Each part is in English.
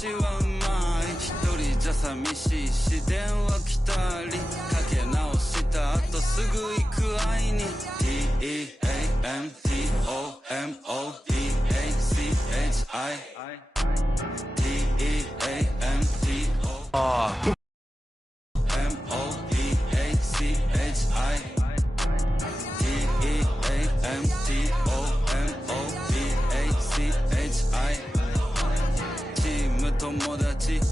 飯はうまい一人じゃ寂しいし電話来たりかけ直した後すぐ行く会いに TEAMTOMODACHI TEAMTOMODACHI友達混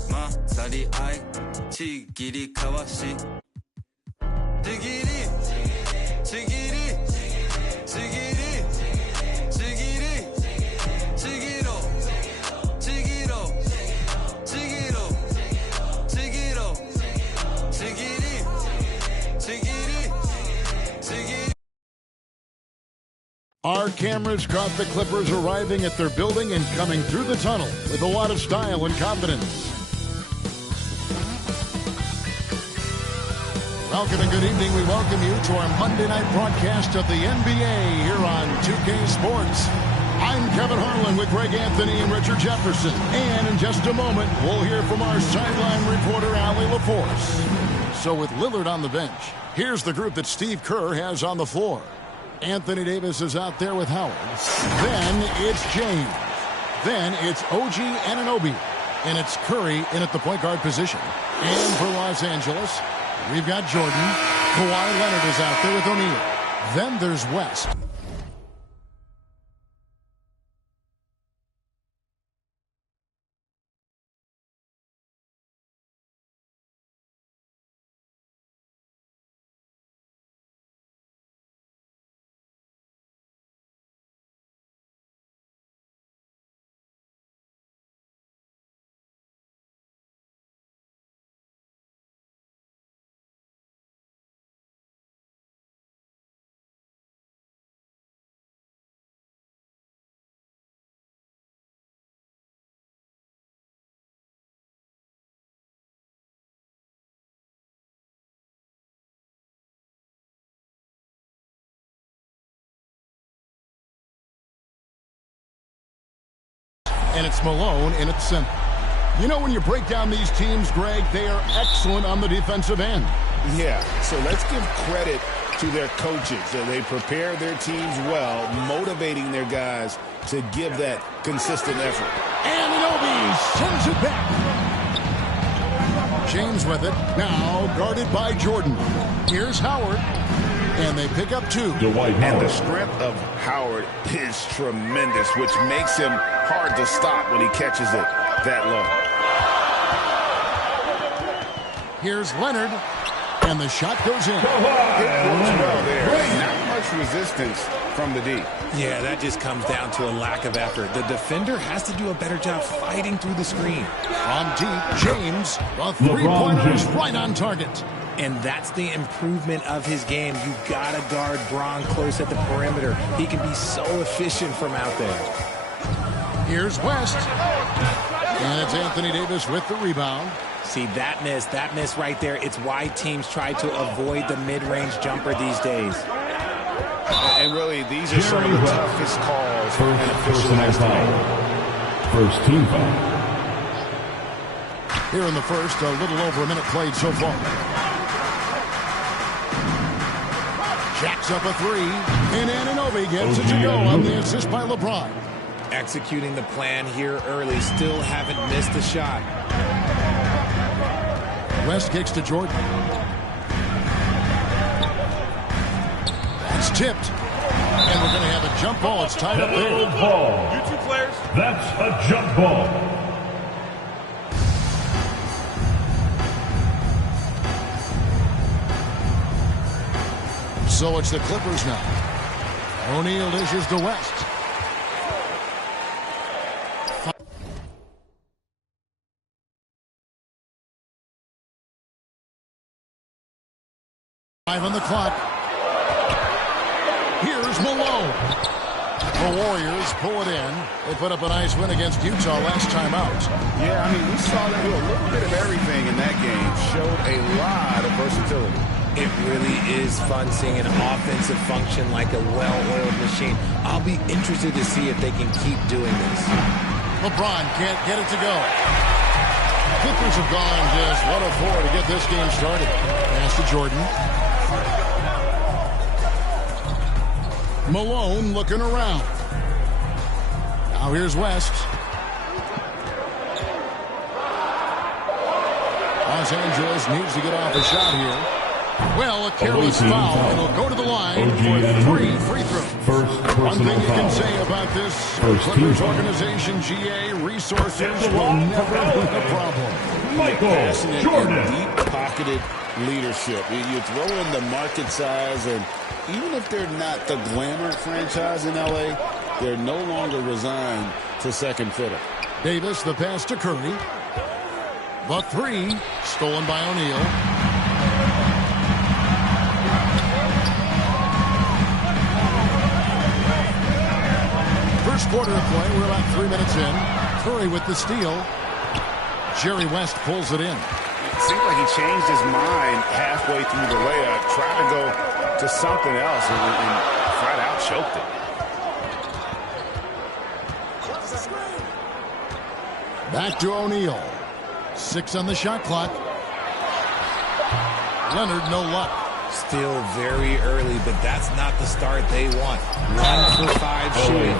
ざり合いちぎりかわしちぎりちぎりちぎりちぎりちぎろちぎろちぎろちぎろちぎりちぎりちぎり Our cameras caught the Clippers arriving at their building and coming through the tunnel with a lot of style and confidence. Welcome and good evening. We welcome you to our Monday night broadcast of the NBA here on 2K Sports. I'm Kevin Harlan with Greg Anthony and Richard Jefferson. And in just a moment, we'll hear from our sideline reporter, Allie LaForce. So with Lillard on the bench, here's the group that Steve Kerr has on the floor. Anthony Davis is out there with Howard. Then it's James. Then it's OG Anunoby. And it's Curry in at the point guard position. And for Los Angeles, we've got Jordan. Kawhi Leonard is out there with O'Neal. Then there's West. And it's Malone in at center. You know, when you break down these teams, Greg, they are excellent on the defensive end. Yeah, so let's give credit to their coaches. They prepare their teams well, motivating their guys to give that consistent effort. Anunoby sends it back. James with it, now guarded by Jordan. Here's Howard. And they pick up two. And the strength of Howard is tremendous, which makes him hard to stop when he catches it that low. Here's Leonard. And the shot goes in. It works well there. Not much resistance from the D. Yeah, that just comes down to a lack of effort. The defender has to do a better job fighting through the screen. From deep, James. A three-pointer is right on target. And that's the improvement of his game. You got to guard Bron close at the perimeter. He can be so efficient from out there. Here's West. And it's Anthony Davis with the rebound. See, that miss right there, it's why teams try to avoid the mid-range jumper these days. And really, these are some of the toughest calls for an official has to make. First team foul. Here in the first, a little over a minute played so far. Jacks up a three, and Anunoby gets it to go on the assist by LeBron. Executing the plan here early, still haven't missed a shot. West kicks to Jordan. That's tipped. And we're going to have a jump ball. It's tied up there. Ball. You two players. That's a jump ball. So it's the Clippers now. O'Neal dishes to West. Five on the clock. Here's Malone. The Warriors pull it in. They put up a nice win against Utah last time out. Yeah, I mean, we saw them do a little bit of everything in that game. Showed a lot of versatility. It really is fun seeing an offensive function like a well-oiled machine. I'll be interested to see if they can keep doing this. LeBron can't get it to go. Clippers have gone just 1 of 4 to get this game started. Pass to Jordan. Malone looking around. Now here's West. Los Angeles needs to get off a shot here. Well, a careless foul, and he'll go to the line for 3 free throws. One thing you can say about this Clippers organization, GA, resources will never be a problem. Passionate and deep-pocketed leadership. You throw in the market size, and even if they're not the glamour franchise in L.A., they're no longer resigned to second fiddle. Davis, the pass to Curry. The 3, stolen by O'Neal. First quarter of play, we're about 3 minutes in. Curry with the steal. Jerry West pulls it in. It seems like he changed his mind halfway through the layup, tried to go to something else, and flat out choked it. Back to O'Neal. 6 on the shot clock. Leonard, no luck. Still very early, but that's not the start they want. 1 for 5 shooting.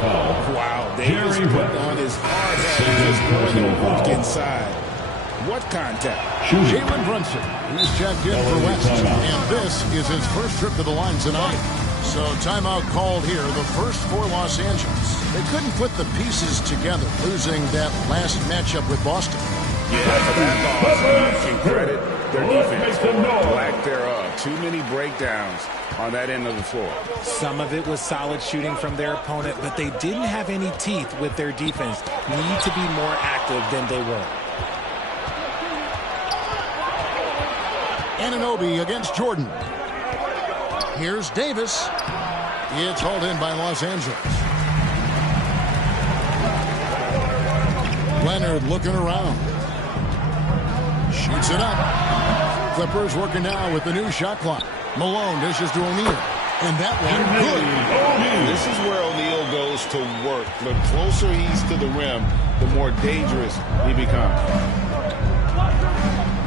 Wow, Davis put on his hard hat, just going to work inside. What contact? Jalen Brunson. He's checked in for West, and this is his first trip to the line tonight. So timeout called here, the first for Los Angeles. They couldn't put the pieces together, losing that last matchup with Boston. Yeah, for that loss, you can credit their defense. Lack thereof. Too many breakdowns on that end of the floor. Some of it was solid shooting from their opponent, but they didn't have any teeth with their defense. Need to be more active than they were. Anunoby against Jordan. Here's Davis. It's hauled in by Los Angeles. Leonard looking around. Shoots it up. Clippers working now with the new shot clock. Malone dishes to O'Neal. And that one good. This is where O'Neal goes to work. The closer he's to the rim, the more dangerous he becomes.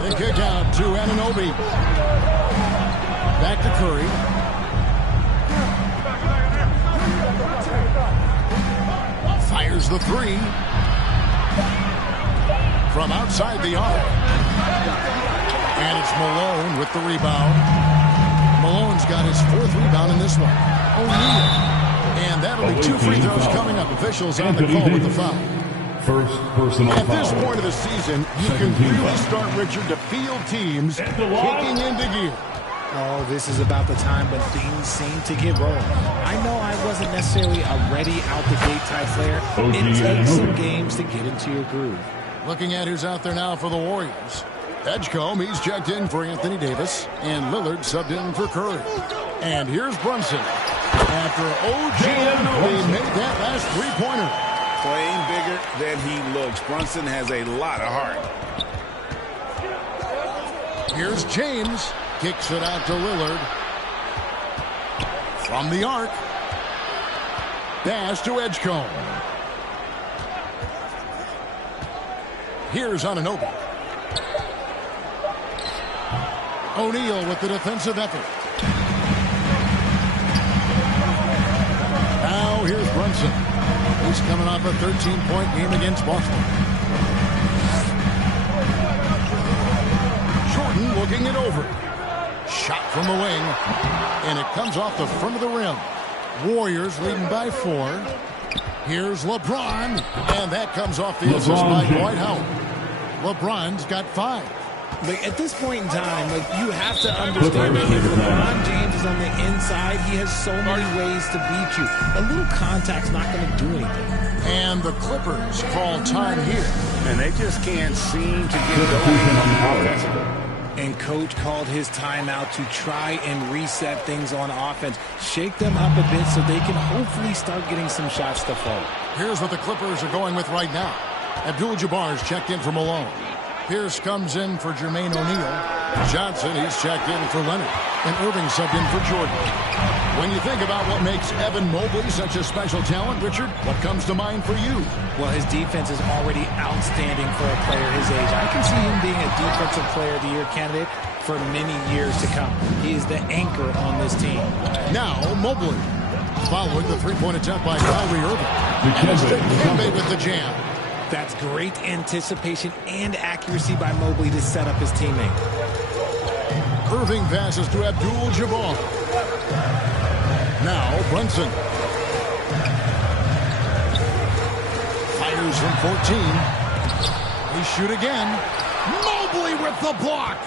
They kick out to Anunoby. Back to Curry. Fires the 3. From outside the arc. And it's Malone with the rebound. Malone's got his 4th rebound in this one. O'Neal. And that'll be 2 free throws coming up. Officials on the call with the foul. First personal At foul. this point of the season, you can really start, Richard, to feel teams kicking into gear. Oh, this is about the time when things seem to get rolling. I know I wasn't necessarily a ready out the gate type player. It takes some games to get into your groove. Looking at who's out there now for the Warriors. Edgecombe, he's checked in for Anthony Davis. And Lillard subbed in for Curry. And here's Brunson. After OG Anunoby made that last 3-pointer. Playing bigger than he looks. Brunson has a lot of heart. Here's James. Kicks it out to Lillard. From the arc. Pass to Edgecombe. Here's Anunoby. O'Neal with the defensive effort. Now here's Brunson. He's coming off a 13-point game against Boston. Jordan looking it over. Shot from the wing. And it comes off the front of the rim. Warriors leading by 4. Here's LeBron. And that comes off the assist by Dwight Howard. LeBron's got 5. Like, at this point in time, you have to understand that if LeBron James is on the inside, he has so many ways to beat you. A little contact's not going to do anything. And the Clippers call time here. And they just can't seem to get going. And Coach called his timeout to try and reset things on offense. Shake them up a bit so they can hopefully start getting some shots to fall. Here's what the Clippers are going with right now. Abdul-Jabbar's checked in for Malone. Pierce comes in for Jermaine O'Neal. Johnson, he's checked in for Leonard. And Irving subbed in for Jordan. When you think about what makes Evan Mobley such a special talent, Richard, what comes to mind for you? Well, his defense is already outstanding for a player his age. I can see him being a Defensive Player of the Year candidate for many years to come. He is the anchor on this team. Now, Mobley. Following the three-point attempt by Kyrie Irving. And it's Dikembe with the jam. That's great anticipation and accuracy by Mobley to set up his teammate. Irving passes to Abdul-Jabbar. Now, Brunson. Fires from 14. They shoot again. Mobley with the block.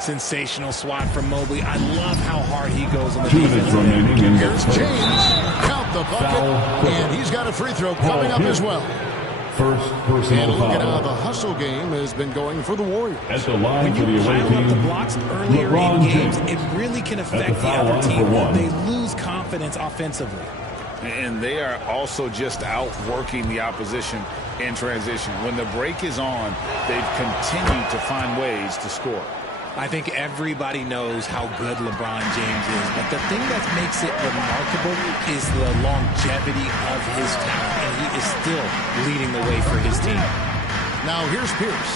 Sensational swat from Mobley. I love how hard he goes on the 2 minutes defense. remaining in Here's the first. James. Count the bucket. And he's got a free throw coming up as well. First And personal look at how foul. the hustle game has been going for the Warriors. At the line When for the you away pile team, up the blocks earlier LeBron in games, James. it really can At affect the the foul other line team. for one. They lose confidence offensively. And they are also just outworking the opposition in transition. When the break is on, they've continued to find ways to score. I think everybody knows how good LeBron James is, but the thing that makes it remarkable is the longevity of his talent, and he is still leading the way for his team. Now here's Pierce.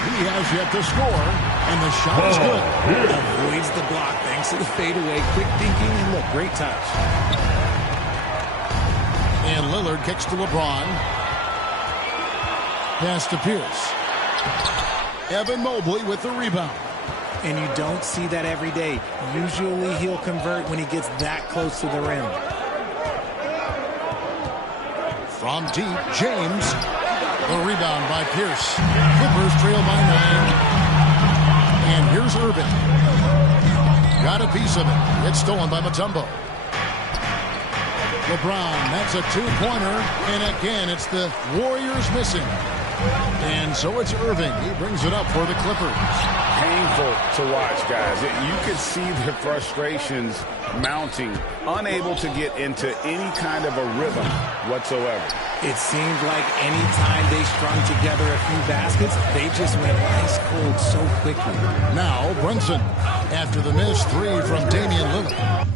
He has yet to score, and the shot is good. Avoids the block thanks to the fadeaway, quick thinking, and look, great touch. And Lillard kicks to LeBron. Pass to Pierce. Evan Mobley with the rebound. And you don't see that every day. Usually he'll convert when he gets that close to the rim. From deep, James. The rebound by Pierce. Clippers trail by 9. And here's Irving. Got a piece of it. It's stolen by Mutombo. LeBron, that's a two-pointer. And again, it's the Warriors missing. And so it's Irving. He brings it up for the Clippers. Painful to watch, guys. You could see the frustrations mounting, unable to get into any kind of a rhythm whatsoever. It seemed like any time they strung together a few baskets, they just went ice cold so quickly. Now Brunson after the missed three from Damian Lillard.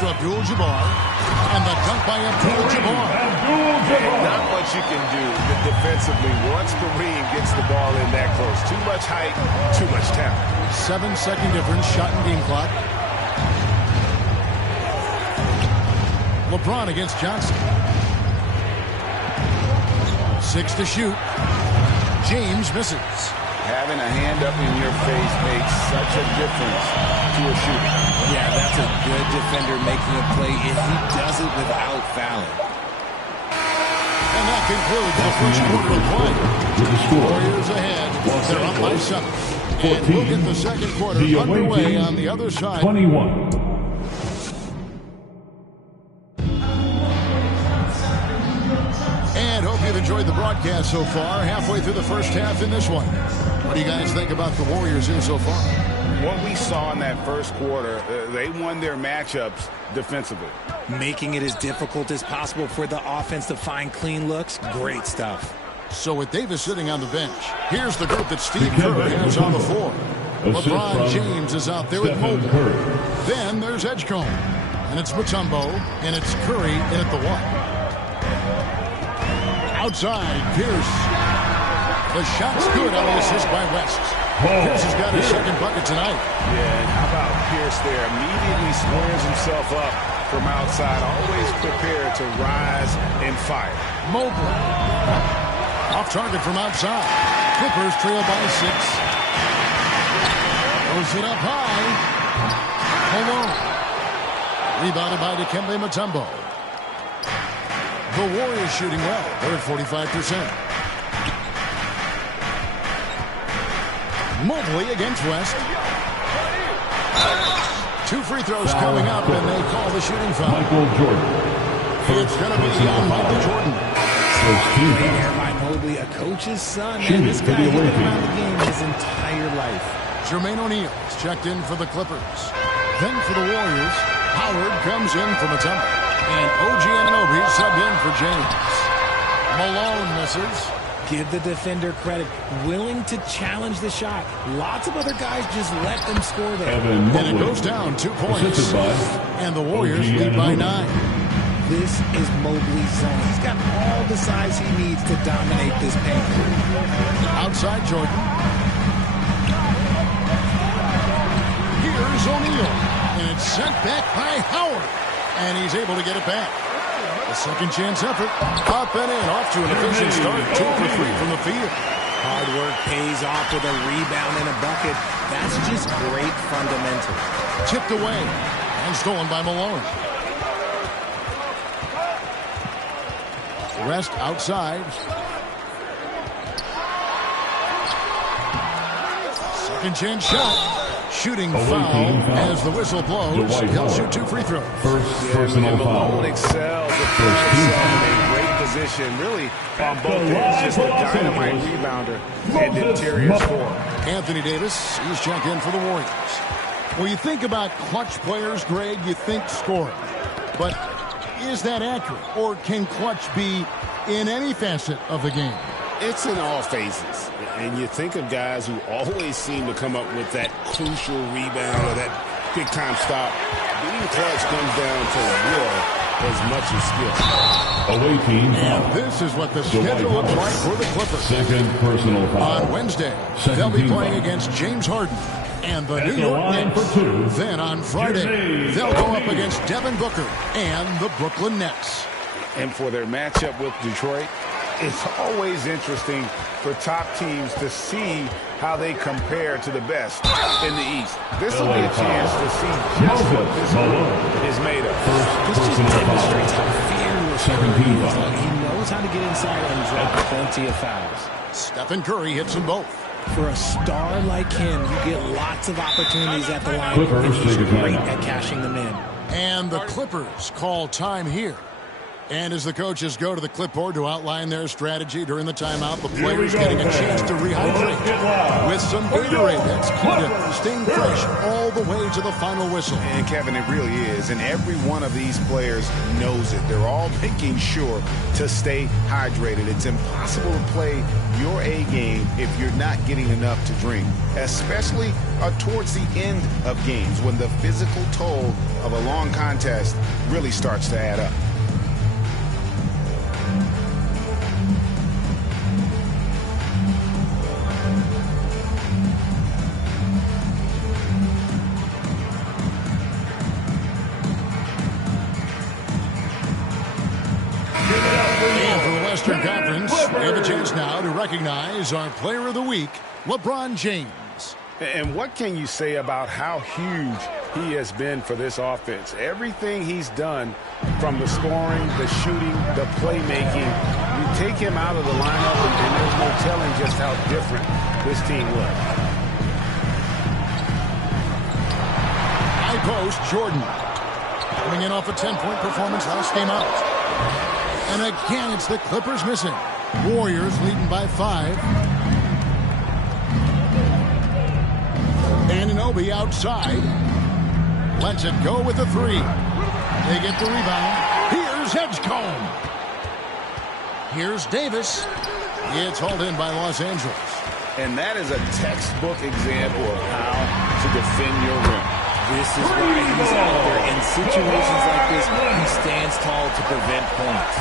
to Abdul-Jabbar. And the dunk by Abdul-Jabbar. Not much you can do defensively once Kareem gets the ball in that close. Too much height, too much talent. 7-second difference, shot and game clock. LeBron against Johnson. 6 to shoot. James misses. Having a hand up in your face makes such a difference to a shooter. Yeah, that's a good defender making a play if he does it without fouling. And that concludes the first quarter of play. Warriors ahead. They're up by 7. And we'll get the second quarter underway on the other side. 21. And hope you've enjoyed the broadcast so far. Halfway through the first half in this one. What do you guys think about the Warriors here so far? What we saw in that first quarter, they won their matchups defensively. Making it as difficult as possible for the offense to find clean looks. Great stuff. So with Davis sitting on the bench, here's the group that Steve Kerr has on the floor. LeBron James is out there with Mobley. Then there's Edgecombe. And it's Mutombo. And it's Curry in at the 1. Outside, Pierce. The shot's good on the assist by West. Pierce has got his second bucket tonight. Yeah, and how about Pierce there? Immediately squares himself up from outside. Always prepared to rise and fire. Mobley. Off target from outside. Clippers trail by 6. Throws it up high. Malone. Rebounded by Dikembe Mutombo. The Warriors shooting well. They're at 45%. Mobley against West. 2 free throws coming up, and they call the shooting foul. Michael Jordan. It's going to be on Michael Jordan. Great there by Mobley, a coach's son. Man, this guy has been around the game his entire life. Jermaine O'Neal is checked in for the Clippers. Then for the Warriors, Howard comes in for Mutombo. And OG Anunoby subbed in for James. Malone misses. Give the defender credit. Willing to challenge the shot. Lots of other guys just let them score there. And it goes down 2 points. And the Warriors lead by 9. This is Mobley's zone. He's got all the size he needs to dominate this paint. Outside Jordan. Here's O'Neal. And it's sent back by Howard. And he's able to get it back. A second chance effort. Up and in. Off to an efficient start. 2 for 3 from the field. Hard work pays off with a rebound and a bucket. That's just great fundamentals. Tipped away. And stolen by Malone. Rest outside. Second chance shot. Shooting foul as the whistle blows. He'll shoot 2 free throws. First personal foul. Malone excels in a great position, really on both ends. Just a dynamite rebounder and interior scorer. Anthony Davis, he's checked in for the Warriors. When you think about clutch players, Greg, you think scoring. But is that accurate? Or can clutch be in any facet of the game? It's in all phases. And you think of guys who always seem to come up with that crucial rebound or that big-time stop. Being clutch comes down to will as much as skill. Away team foul. This is what the schedule looks like for the Clippers. Second personal foul. On Wednesday, they'll be playing against James Harden and the New York Knicks. Then on Friday, they'll go up against Devin Booker and the Brooklyn Nets. And for their matchup with Detroit, it's always interesting for top teams to see how they compare to the best in the East. This will be a chance to see just what this group is made of. This just demonstrates how fearless he is. He knows how to get inside and drop plenty of fouls. Stephen Curry hits them both. For a star like him, you get lots of opportunities at the line, and he's great at cashing them in. And the Clippers call time here. And as the coaches go to the clipboard to outline their strategy during the timeout, the players getting a chance to rehydrate with some Gatorade. That's key to staying fresh all the way to the final whistle. And Kevin, it really is. And every one of these players knows it. They're all making sure to stay hydrated. It's impossible to play your A game if you're not getting enough to drink, especially towards the end of games when the physical toll of a long contest really starts to add up. Western Conference, we have a chance now to recognize our Player of the Week, LeBron James. And what can you say about how huge he has been for this offense? Everything he's done, from the scoring, the shooting, the playmaking, you take him out of the lineup and there's no telling just how different this team looks. High post, Jordan. Coming in off a 10-point performance last game out. And again, it's the Clippers missing. Warriors leading by 5. Anunoby outside. Lets it go with the 3. They get the rebound. Here's Edgecombe. Here's Davis. It's hauled in by Los Angeles. And that is a textbook example of how to defend your rim. This is why he's out there. In situations like this, he stands tall to prevent points.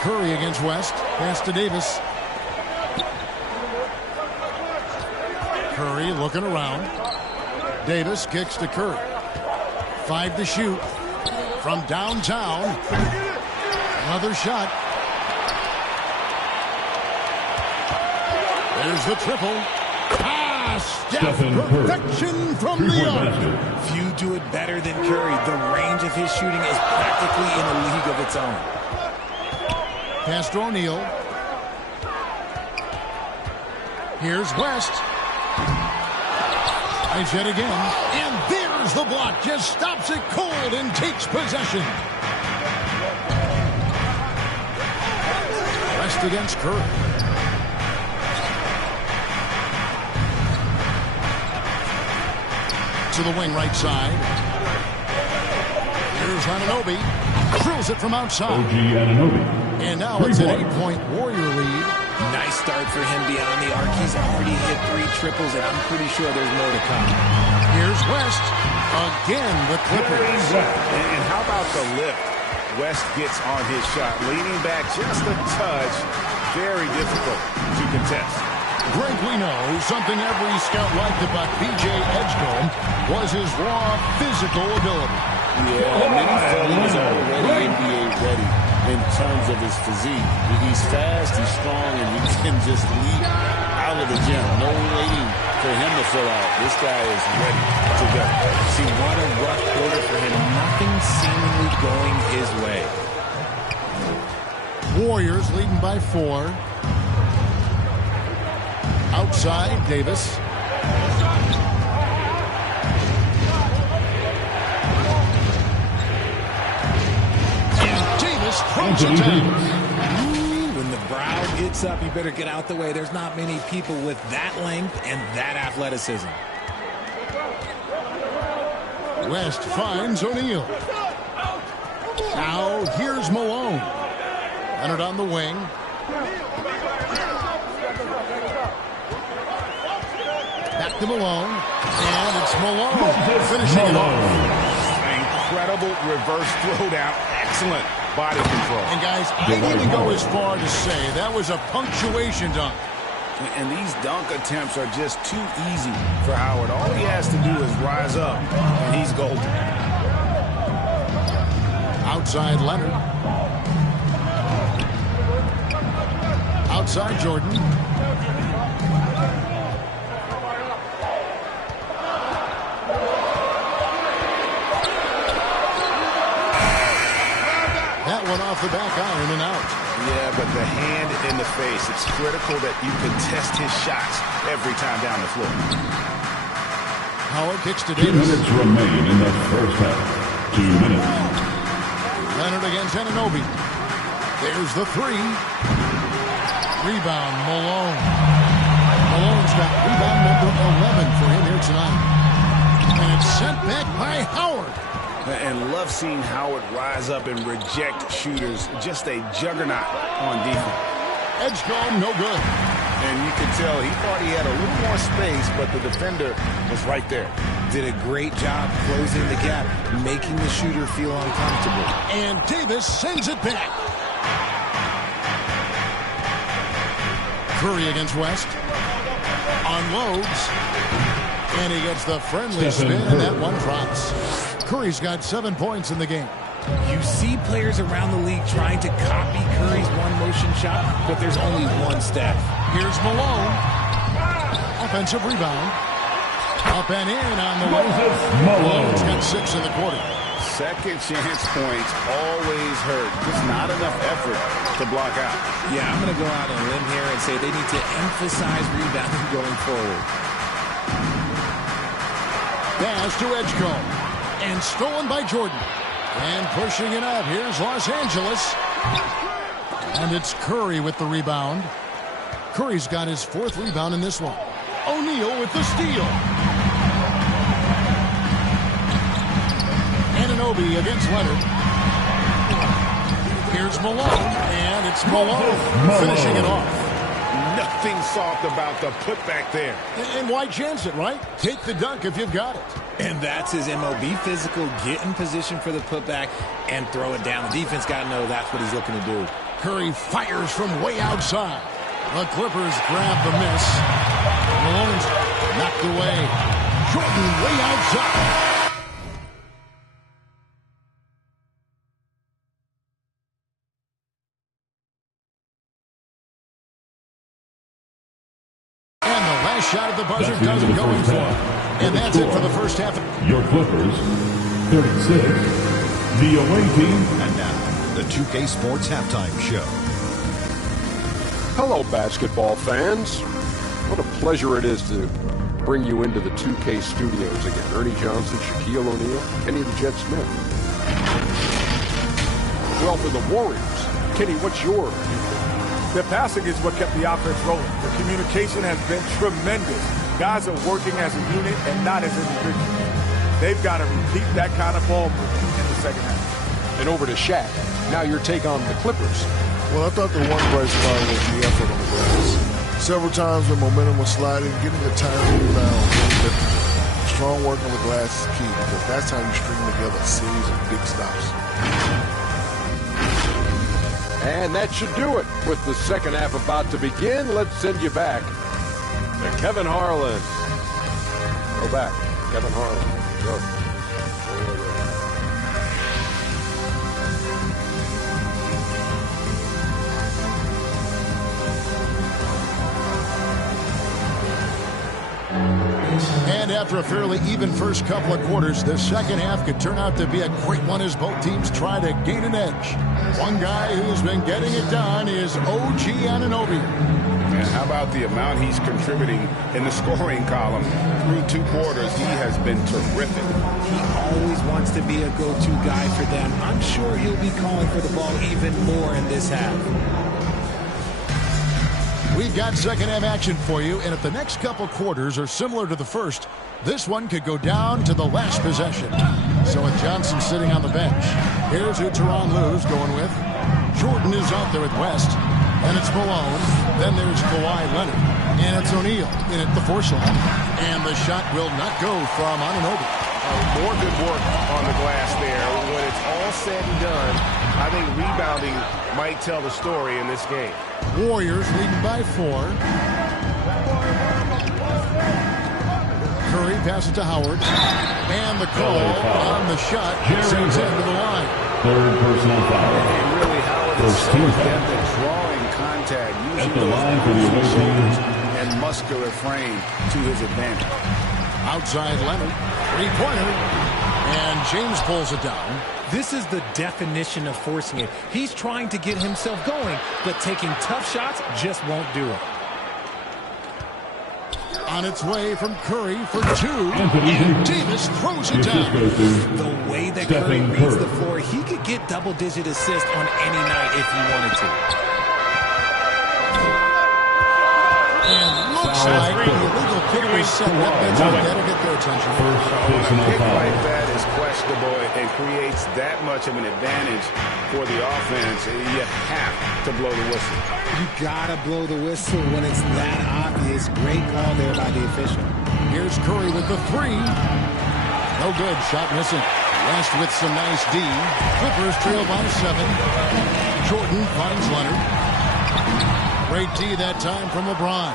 Curry against West. Pass to Davis. Curry looking around. Davis kicks to Curry. 5 to shoot. From downtown. Another shot. There's the triple. Steph, perfection from the arc. Few do it better than Curry. The range of his shooting is practically in a league of its own. Pass to O'Neal. Here's West. Nice hit again. And there's the block. Just stops it cold and takes possession. West against Curry. To the wing right side. Here's Anunoby. Drills it from outside. OG Anunoby. And now it's an 8-point Warrior lead. Nice start for him beyond the arc. He's already hit 3 triples, and I'm pretty sure there's more to come. Here's West. Again, the Clippers. And how about the lift West gets on his shot? Leaning back just a touch. Very difficult to contest. Greg, we know something every scout liked about B.J. Edgecombe was his raw physical ability. Yeah, many felt he was already NBA ready in terms of his physique. He's fast, he's strong, and he can just leap out of the gym. No waiting for him to fill out. This guy is ready to go. See, what a rough quarter for him. Nothing seemingly going his way. Warriors leading by 4. Outside, Davis. And Davis throws it down. When the brow gets up, you better get out the way. There's not many people with that length and that athleticism. West finds O'Neal. Now here's Malone. Leonard on the wing. Back to Malone. And it's Malone finishing it off. Incredible reverse throwdown. Excellent body control. And guys, I even go as far to say that was a punctuation dunk. And these dunk attempts are just too easy for Howard. All he has to do is rise up, and he's golden. Outside Leonard. Outside Jordan. That one off the back iron and out. Yeah, but the hand in the face, it's critical that you contest his shots every time down the floor. Howard kicks to 2 Davis. minutes remain in the first half. 2 minutes. Leonard against Anunoby. There's the 3. Rebound, Malone. Malone's got rebound number 11 for him here tonight. And it's sent back by Howard. And love seeing Howard rise up and reject shooters. Just a juggernaut on defense. Edgecombe, no good. And you can tell he thought he had a little more space, but the defender was right there. Did a great job closing the gap, making the shooter feel uncomfortable. And Davis sends it back. Curry against West. Unloads. And he gets the friendly spin, and that one drops. Curry's got 7 points in the game. You see players around the league trying to copy Curry's one-motion shot, but there's only one step. Here's Malone. Offensive rebound. Up and in on the way. Malone's got 6 in the quarter. Second chance points always hurt. Just not enough effort to block out. Yeah, I'm going to go out on a limb here and say they need to emphasize rebounding going forward. Pass to Edgecombe. And stolen by Jordan. And pushing it up. Here's Los Angeles. And it's Curry with the rebound. Curry's got his 4th rebound in this one. O'Neal with the steal. Anunoby against Leonard. Here's Malone. And it's Malone finishing it off. Nothing soft about the putback there. And why chance it, right? Take the dunk if you've got it. And that's his MO. Be physical, get in position for the putback, and throw it down. The defense got to know that's what he's looking to do. Curry fires from way outside. The Clippers grab the miss. Malone's knocked away. Jordan way outside. And the last shot at the buzzer doesn't go in for him. And that's it for the first half. Your Clippers, 36. The away team. And now, the 2K Sports Halftime Show. Hello, basketball fans. What a pleasure it is to bring you into the 2K studios again. Ernie Johnson, Shaquille O'Neal, Kenny the Jet Smith. Well, for the Warriors, Kenny, what's your view? Their passing is what kept the offense rolling. The communication has been tremendous. Guys are working as a unit and not as individuals. They've got to repeat that kind of ball movement in the second half. And over to Shaq. Now your take on the Clippers. Well, I thought the one bright spot was the effort on the glass. Several times when momentum was sliding, getting the time rebound, strong work on the glass is key because that's how you string together a series of big stops. And that should do it. With the second half about to begin, let's send you back to Kevin Harlan. Go back. Kevin Harlan. Go. And after a fairly even first couple of quarters, the second half could turn out to be a great one as both teams try to gain an edge. One guy who's been getting it done is OG Anunoby. And how about the amount he's contributing in the scoring column? Through 2 quarters, he has been terrific. He always wants to be a go-to guy for them. I'm sure he'll be calling for the ball even more in this half. We've got second half action for you, and if the next couple quarters are similar to the first, this one could go down to the last possession. So with Johnson sitting on the bench, here's who Tyronn Lue's going with. Jordan is out there with West. Then it's Malone. Then there's Kawhi Leonard. And it's O'Neal in at the 4 slot. And the shot will not go from Anunoby. More good work on the glass there. When it's all said and done, I think rebounding might tell the story in this game. Warriors leading by 4. Curry passes to Howard. And the call on the shot sends him to the line. Third personal foul. And really, Howard is so adept at drawing contact, using those shoulders and muscular frame to his advantage. Outside Leonard. 3-pointer. And James pulls it down. This is the definition of forcing it. He's trying to get himself going, but taking tough shots just won't do it. On its way from Curry for 2. And Davis throws it down. The way that Curry reads the floor, he could get double-digit assists on any night if he wanted to. And looks like the illegal kick was set up. That'll get their attention. A kick like that is is questionable and creates that much of an advantage for the offense, you have to blow the whistle. You gotta blow the whistle when it's that obvious. Great call there by the official. Here's Curry with the three. No good. Shot missing. West with some nice D. Clippers trail by 7. Jordan finds Leonard. Great D that time from LeBron.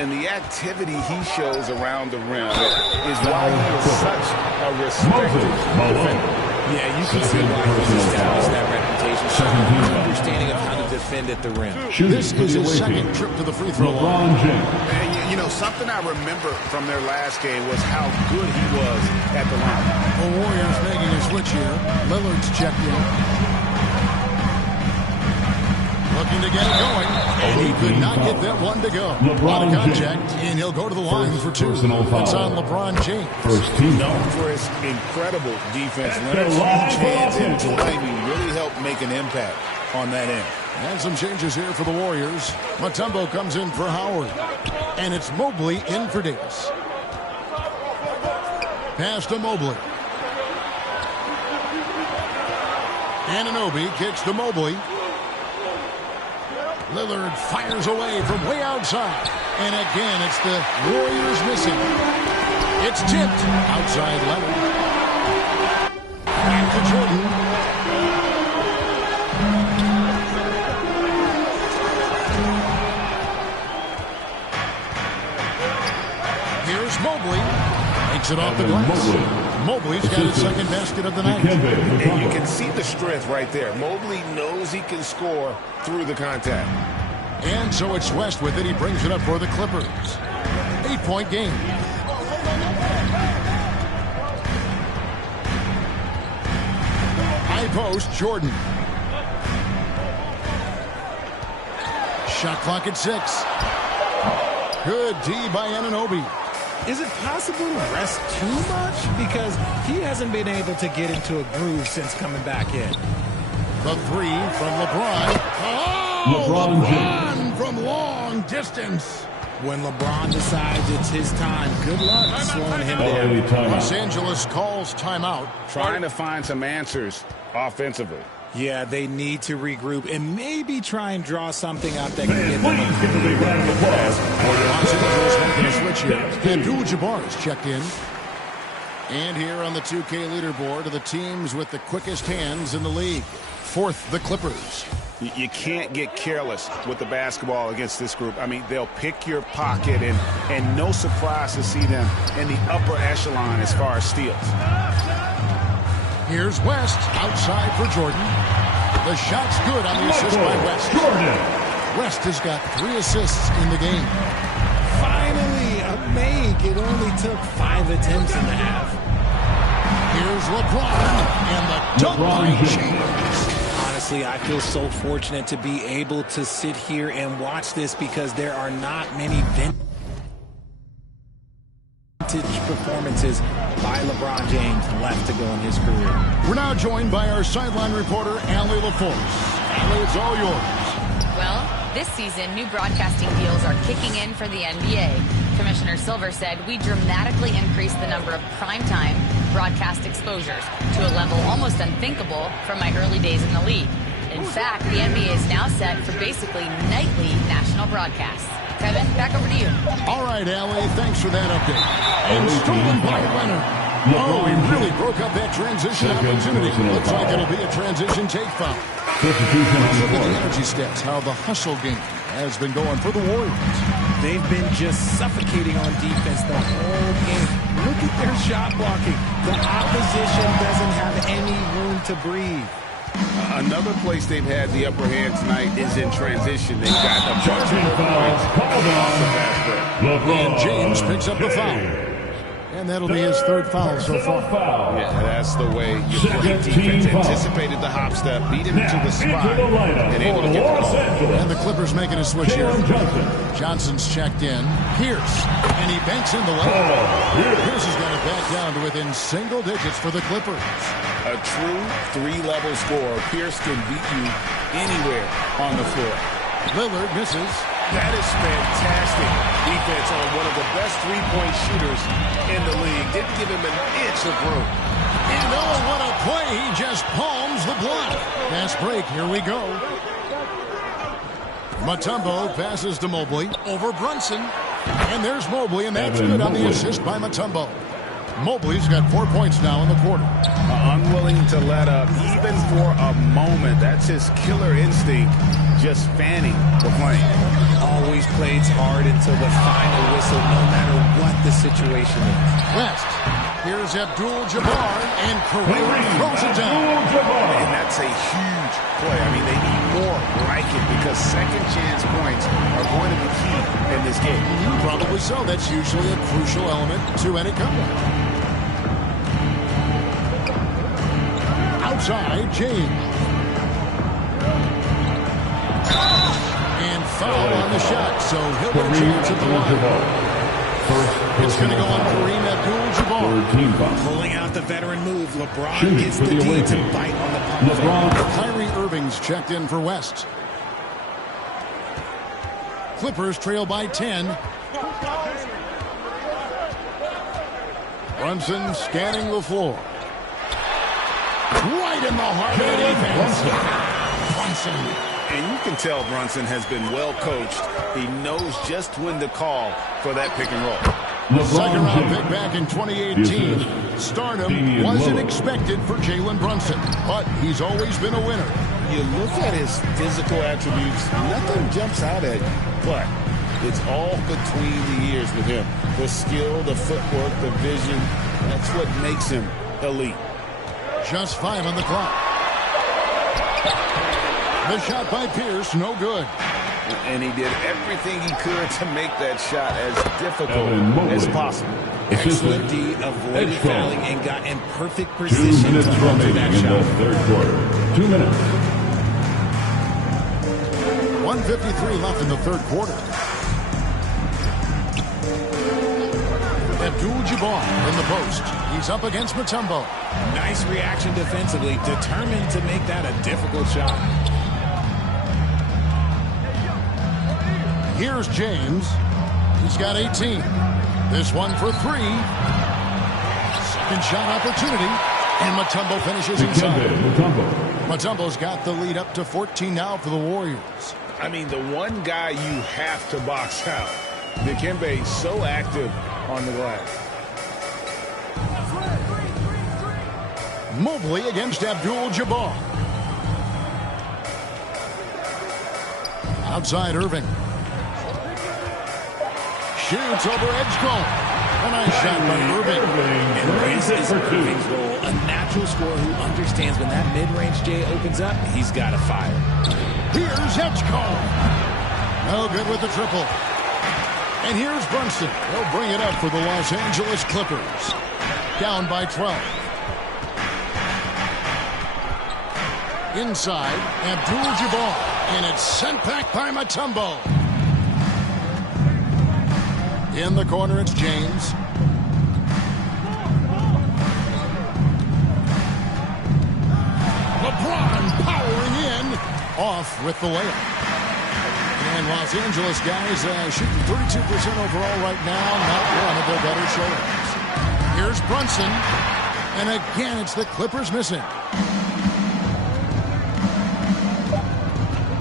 And the activity he shows around the rim is why he is such a respected defender. Yeah, you can see why he's established that reputation. His understanding of how to defend at the rim. This is his second trip to the free throw line. And, you know, something I remember from their last game was how good he was at the line. The Warriors making a switch here. Lillard's checked in. Looking to get it going, and he could not get that one to go. On a contact, and he'll go to the line for 2. It's on LeBron James. First team. Known for his incredible defense, Leonard's hands and timing really helped make an impact on that end. And some changes here for the Warriors. Mutombo comes in for Howard, and it's Mobley in for Davis. Pass to Mobley. Anunoby kicks to Mobley. Lillard fires away from way outside. And again, it's the Warriors missing. It's tipped. Outside Leonard. Back to Jordan. Here's Mobley. Makes it off the glass. Mobley's got his second basket of the night. And you can see the strength right there. Mobley knows he can score through the contact. And so it's West with it. He brings it up for the Clippers. 8-point game. High post, Jordan. Shot clock at 6. Good D by Anunoby. Is it possible to rest too much? Because he hasn't been able to get into a groove since coming back in. The 3 from LeBron. Oh, LeBron from long distance. When LeBron decides it's his time, good luck slowing him down. Los Angeles calls timeout. Trying to find some answers offensively. Yeah, they need to regroup and maybe try and draw something out that can get them Los Angeles making a switch here. Abdul-Jabbar is checked in. And here on the 2K leaderboard are the teams with the quickest hands in the league. 4th, the Clippers. You can't get careless with the basketball against this group. I mean, they'll pick your pocket, and no surprise to see them in the upper echelon as far as steals. Here's West outside for Jordan. The shot's good on the assist by West. West has got 3 assists in the game. Finally, a make. It only took 5 attempts in the half. Here's LeBron and the dunk by James. Honestly, I feel so fortunate to be able to sit here and watch this because there are not many vintage performances by LeBron James left to go in his career. We're now joined by our sideline reporter, Allie LaForce. Allie, it's all yours. Well, this season, new broadcasting deals are kicking in for the NBA. Commissioner Silver said we dramatically increased the number of primetime broadcast exposures to a level almost unthinkable from my early days in the league. In fact, the NBA is now set for basically nightly national broadcasts. Kevin, back over to you. All right, Allie, thanks for that update. And stolen by Leonard. Oh, he really broke up that transition opportunity. Looks like it'll be a transition take foul. Look at the energy stats, how the hustle game has been going for the Warriors. They've been just suffocating on defense the whole game. Look at their shot blocking. The opposition doesn't have any room to breathe. Another place they've had the upper hand tonight is in transition. They've got a bunch of points off the fast break. And James picks up the foul. And that'll be his 3rd foul so far. Yeah, that's the way you play defense. Anticipated the hop step, beat him to the spot, and able to get the ball. And the Clippers making a switch here. Johnson's checked in. Pierce. And he banks in the layup. Pierce has got it back down to within single digits for the Clippers. A true 3-level scorer. Pierce can beat you anywhere on the floor. Lillard misses. That is fantastic defense on one of the best 3-point shooters in the league. Didn't give him an inch of room. And oh, what a play. He just palms the block. Fast break. Here we go. Mutombo passes to Mobley over Brunson. And there's Mobley, and that's good on the assist by Mutombo. Mobley's got 4 points now in the quarter. Unwilling to let up, even for a moment. That's his killer instinct, just fanning the flame. Always plays hard until the final whistle, no matter what the situation is. West. Here's Abdul-Jabbar, and Kareem throws it down. And that's a huge play. I mean, they need more like it because second chance points are going to be key in this game. Probably so. That's usually a crucial element to any comeback. Outside, James. And foul on the shot, so he'll get a chance at the line. It's going to go on Kareem Abdul-Jabbar. Pulling out the veteran move. LeBron gets the D to bite on the pump. Kyrie Irving's checked in for West. Clippers trail by 10. Brunson scanning the floor. Right in the heart of the defense. Brunson. And you can tell Brunson has been well coached. He knows just when to call for that pick and roll. Second round pick back in 2018. Stardom wasn't expected for Jalen Brunson, but he's always been a winner. You look at his physical attributes, nothing jumps out at you, but it's all between the ears with him. The skill, the footwork, the vision, that's what makes him elite. Just 5 on the clock. The shot by Pierce, no good. And he did everything he could to make that shot as difficult as possible. Excellent D, avoided fouling and got in perfect 2 position minutes to answer remaining that in shot. the third quarter. 2 minutes. 1:53 left in the third quarter. Abdul-Jabbar in the post. He's up against Mutombo. Nice reaction defensively, determined to make that a difficult shot. Here's James. He's got 18. This one for 3. Second shot opportunity. And Mutombo finishes inside. Mutombo's got the lead up to 14 now for the Warriors. I mean, the one guy you have to box out. Dikembe is so active on the glass. Mobley against Abdul-Jabbar. Outside Irving. Shoots over Edgecombe. A nice shot by Irving. And this is Irving's goal. A natural scorer who understands when that mid-range J opens up, he's got to fire. Here's Edgecombe. No good with the triple. And here's Brunson. He'll bring it up for the Los Angeles Clippers. Down by 12. Inside, Abdul-Jabbar. And it's sent back by Mutombo. In the corner, it's James. LeBron powering in. Off with the layup. And Los Angeles guys shooting 32% overall right now. Not one of their better showings. Here's Brunson. And again, it's the Clippers missing.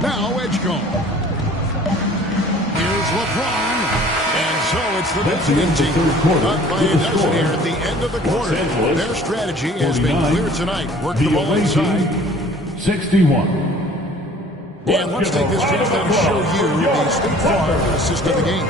Now Edgecombe. Here's LeBron. And so it's the Michigan team up by a dozen here at the end of the quarter. Their strategy has been clear tonight. Work the ball inside. 61. And let's take this chance to show you the State Farm assist of the game.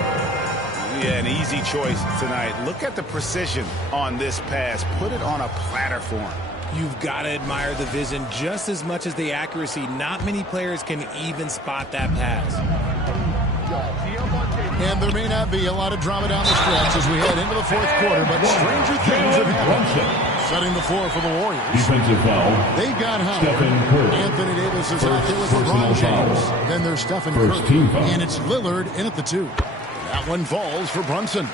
Yeah, an easy choice tonight. Look at the precision on this pass. Put it on a platter for him. You've got to admire the vision just as much as the accuracy. Not many players can even spot that pass. And there may not be a lot of drama down the stretch as we head into the fourth quarter, but stranger things have happened. Setting the floor for the Warriors. Defensive foul. They've got Howard. Stephen Curry. Anthony Davis is First out there with personal LeBron James. foul. Then there's Stephen First Curry. team foul. And it's Lillard in at the 2. That one falls for Brunson.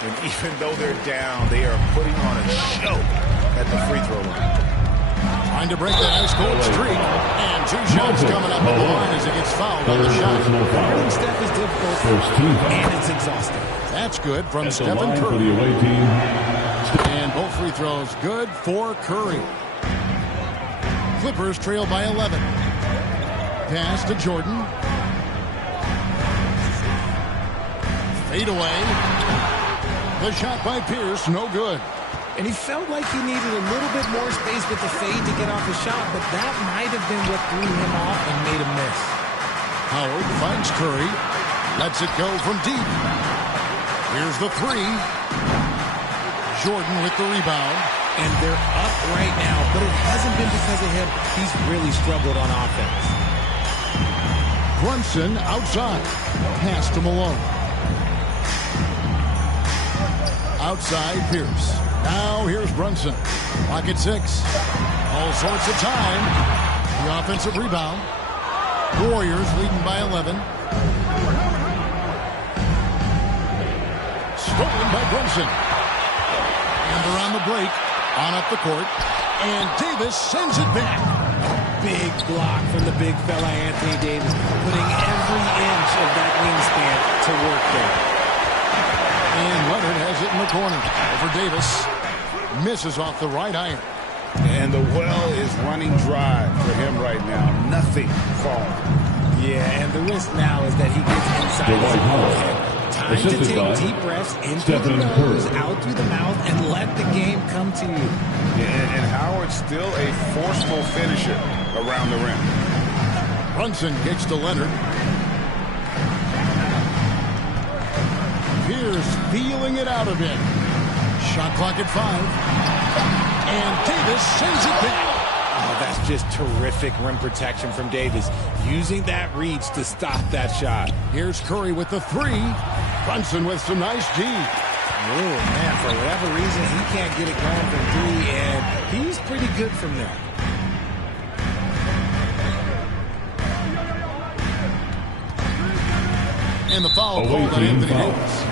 And even though they're down, they are putting on a show at the free throw line. Trying to break that ice cold streak. And 2 shots coming up on the line as he gets fouled on the shot. Guarding Steph is difficult, First team foul. and it's exhausting. That's good from At the Stephen line for Curry. the away team, And both free throws good for Curry. Clippers trail by 11. Pass to Jordan. Fade away. The shot by Pierce, no good. And he felt like he needed a little bit more space with the fade to get off the shot, but that might have been what threw him off and made him miss. Howard finds Curry. Lets it go from deep. Here's the three. Jordan with the rebound. And they're up right now, but it hasn't been because of him. He's really struggled on offense. Brunson outside. Pass to Malone. Outside Pierce. Now here's Brunson. Clock at 6. All sorts of time. The offensive rebound. Warriors leading by 11. Stolen by Brunson. And around the break. On up the court. And Davis sends it back. Big block from the big fella, Anthony Davis. Putting every inch of that wingspan to work there. And Leonard has it in the corner. Over Davis. Misses off the right iron. And the well is running dry for him right now. Nothing falling. Yeah, and the risk now is that he gets inside his own head. Time to take deep breaths into the nose, out through the mouth, and let the game come to you. And Howard's still a forceful finisher around the rim. Brunson kicks to Leonard. Pierce feeling it out of him. Shot clock at 5. And Davis sends it back. Oh, that's just terrific rim protection from Davis. Using that reach to stop that shot. Here's Curry with the three. Brunson with some nice D. Oh, man, for whatever reason, he can't get it going from 3, and he's pretty good from there. And the foul called on Anthony Davis.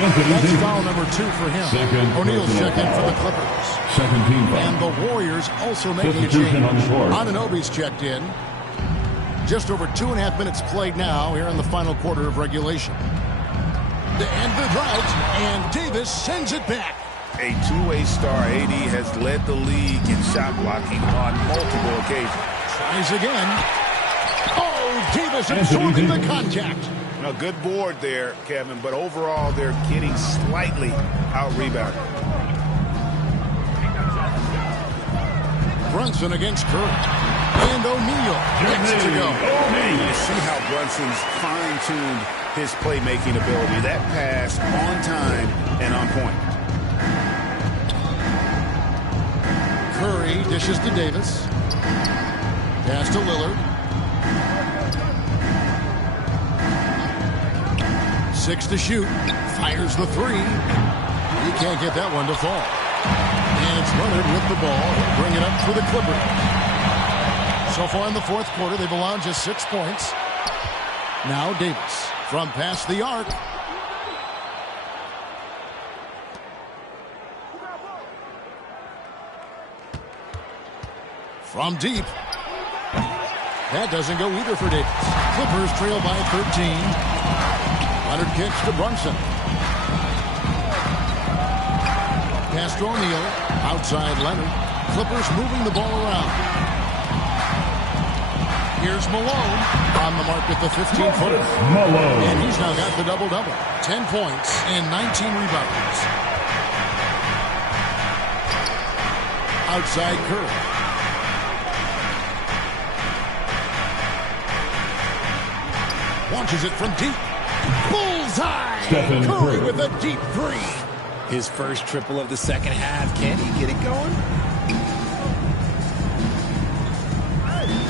That's foul number 2 for him. O'Neal's check in for the Clippers. Second team foul. And the Warriors also making a change. Anunoby's checked in. Just over 2.5 minutes played now here in the final quarter of regulation. And the drought, and Davis sends it back. A two-way star, AD has led the league in shot blocking on multiple occasions. Tries again. Oh, Davis absorbing the contact. A good board there, Kevin, but overall they're getting slightly out-rebounded. Brunson against Curry. And O'Neal gets to go. You see how Brunson's fine-tuned his playmaking ability. That pass on time and on point. Curry dishes to Davis. Pass to Lillard. 6 to shoot. Fires the 3. He can't get that one to fall. And it's Leonard with the ball. He'll bring it up for the Clippers. So far in the fourth quarter, they've allowed just 6 points. Now Davis from past the arc. From deep. That doesn't go either for Davis. Clippers trail by 13. Leonard kicks to Brunson. Pass to O'Neal. Outside Leonard. Clippers moving the ball around. Here's Malone on the mark with the 15-footer. And he's now got the double-double. 10 points and 19 rebounds. Outside Curry. Launches it from deep. Bullseye! Curry with a deep 3. His first triple of the second half. Can he get it going?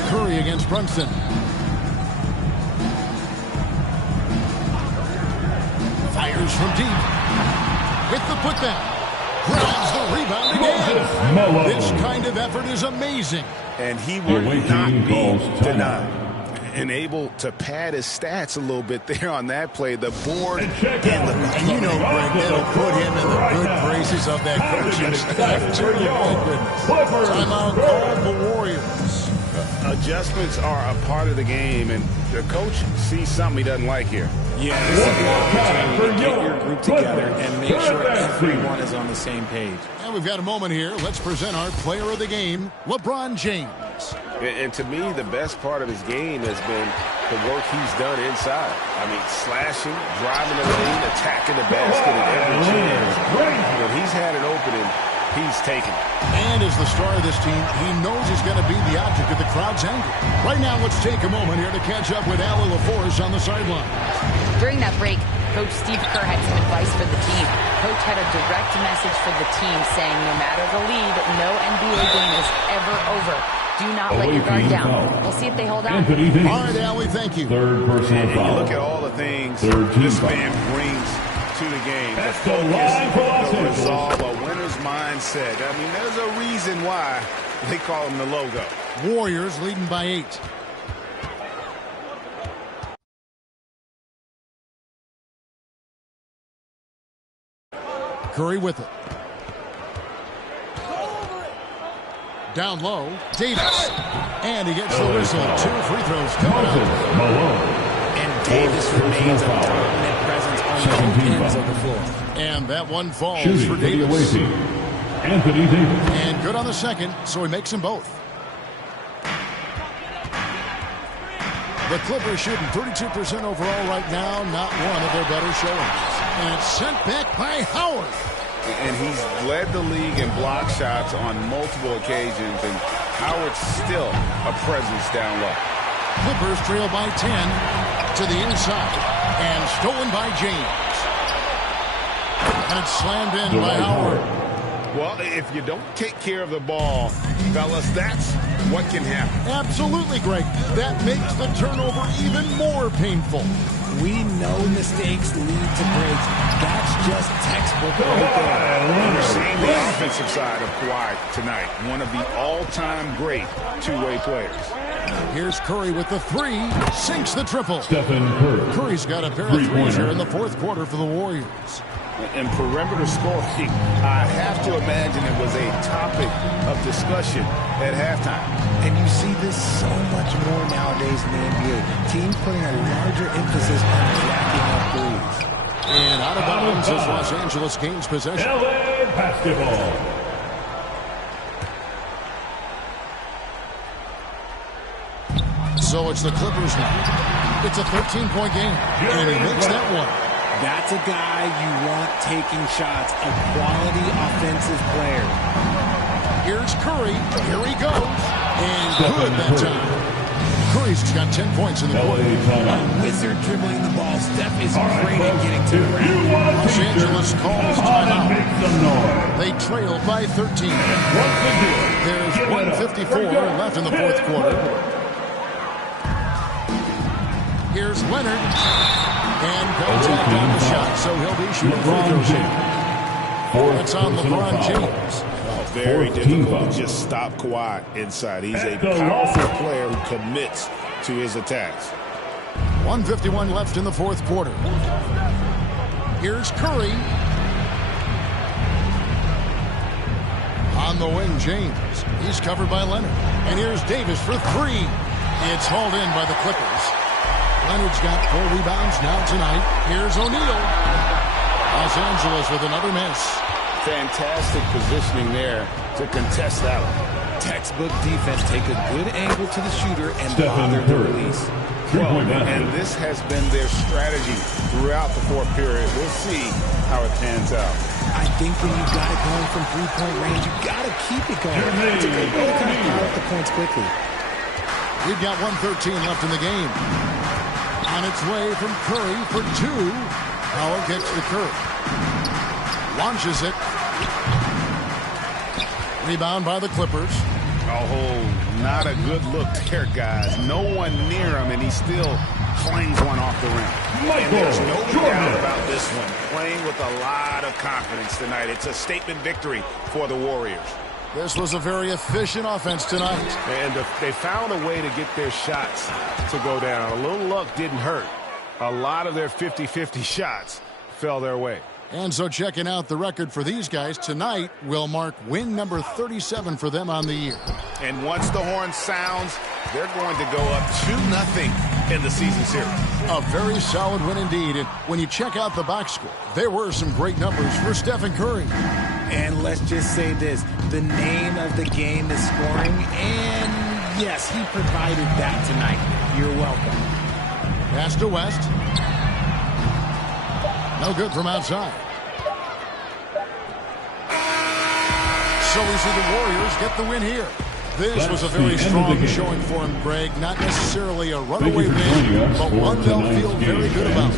Curry against Brunson. Fires from deep. With the putback. Grabs the rebound again. This kind of effort is amazing. And he will not be denied. And able to pad his stats a little bit there on that play. The board and and you know, Greg, that'll put him in the good graces of that coaching staff too. Timeout called the Warriors. Adjustments are a part of the game, and the coach sees something he doesn't like here. Yeah, this is the opportunity to get your group together and make sure everyone is on the same page. And we've got a moment here. Let's present our player of the game, LeBron James. And to me, the best part of his game has been the work he's done inside. I mean, slashing, driving the lane, attacking the basket at every chance. When he's had an opening, he's taken it. And as the star of this team, he knows he's going to be the object of the crowd's anger. Right now, let's take a moment here to catch up with Allie LaForce on the sideline. During that break, Coach Steve Kerr had some advice for the team. Coach had a direct message for the team saying no matter the lead, no NBA game is ever over. Do not let your guard down. We'll see if they hold on. All right, Allie, thank you. Third personal And foul. you look at all the things Third team this foul. man brings to the game. That's The the line for Los focus, the Angeles. resolve, a winner's mindset. I mean, there's a reason why they call him the logo. Warriors leading by 8. Curry with it. Down low, Davis. And he gets the whistle. 2 free throws coming up. Malone. And Davis remains a dominant presence on both ends of the floor. And that one falls Shooting for for the away Davis. team, Anthony Davis. And good on the second, so he makes them both. The Clippers shooting 32% overall right now. Not one of their better showings. And it's sent back by Howard. And he's led the league in block shots on multiple occasions, and Howard's still a presence down low. Clippers trail by 10 to the inside. And stolen by James. And it's slammed in by Howard. Well, if you don't take care of the ball, fellas, that's what can happen. Absolutely, Greg. That makes the turnover even more painful. We know mistakes lead to breaks. That's just textbook right there. We're seeing the offensive side of Kawhi tonight. One of the all-time great two-way players. Here's Curry with the 3. Sinks the triple. Stephen Curry. Curry's got a pair of threes here in the fourth quarter for the Warriors. And perimeter scoring, I have to imagine it was a topic of discussion at halftime. And you see this so much more nowadays in the NBA. Teams putting a larger emphasis on jacking up threes. And out of bounds as Los Angeles gains possession. LA basketball. So it's the Clippers now. It's a 13-point game. And he makes that one. That's a guy you want taking shots, a quality offensive player. Here's Curry. Here he goes. And good that time. Curry's got 10 points in the quarter. A wizard dribbling the ball. Steph is great at getting to the rim. Los Angeles calls timeout. They trail by 13. There's 1:54 left in the fourth quarter. Here's Leonard. And contact on the shot, so he'll be shooting free throws here. That's on LeBron James. Very difficult to just stop Kawhi inside. He's a powerful player who commits to his attacks. 1:51 left in the fourth quarter. Here's Curry. On the wing, James. He's covered by Leonard. And here's Davis for 3. It's hauled in by the Clippers. Leonard's got 4 rebounds now tonight. Here's O'Neal. Los Angeles with another miss. Fantastic positioning there to contest that one. Textbook defense. Take a good angle to the shooter and bother the release. Well, and this has been their strategy throughout the fourth period. We'll see how it pans out. I think when you got it going from three-point range, you got to keep it going. It's a good way to kind of pile up the points quickly. We've got 1:13 left in the game. On its way from Curry for 2. Howard gets to Curry. Launches it. Rebound by the Clippers. Oh, not a good look there, guys. No one near him, and he still flings one off the rim. And there's no doubt about this one. Playing with a lot of confidence tonight. It's a statement victory for the Warriors. This was a very efficient offense tonight. And they found a way to get their shots to go down. A little luck didn't hurt. A lot of their 50-50 shots fell their way. And so checking out the record for these guys tonight will mark win number 37 for them on the year. And once the horn sounds, They're going to go up 2-0 in the season series. A very solid win indeed. And when you check out the box score, there were some great numbers for Stephen Curry. And let's just say this, the name of the game is scoring, and yes, he provided that tonight. You're welcome. Pass to West. No good from outside. So we see the Warriors get the win here. This was a very strong showing for him, Greg. Not necessarily a runaway win, but one they'll feel very good about.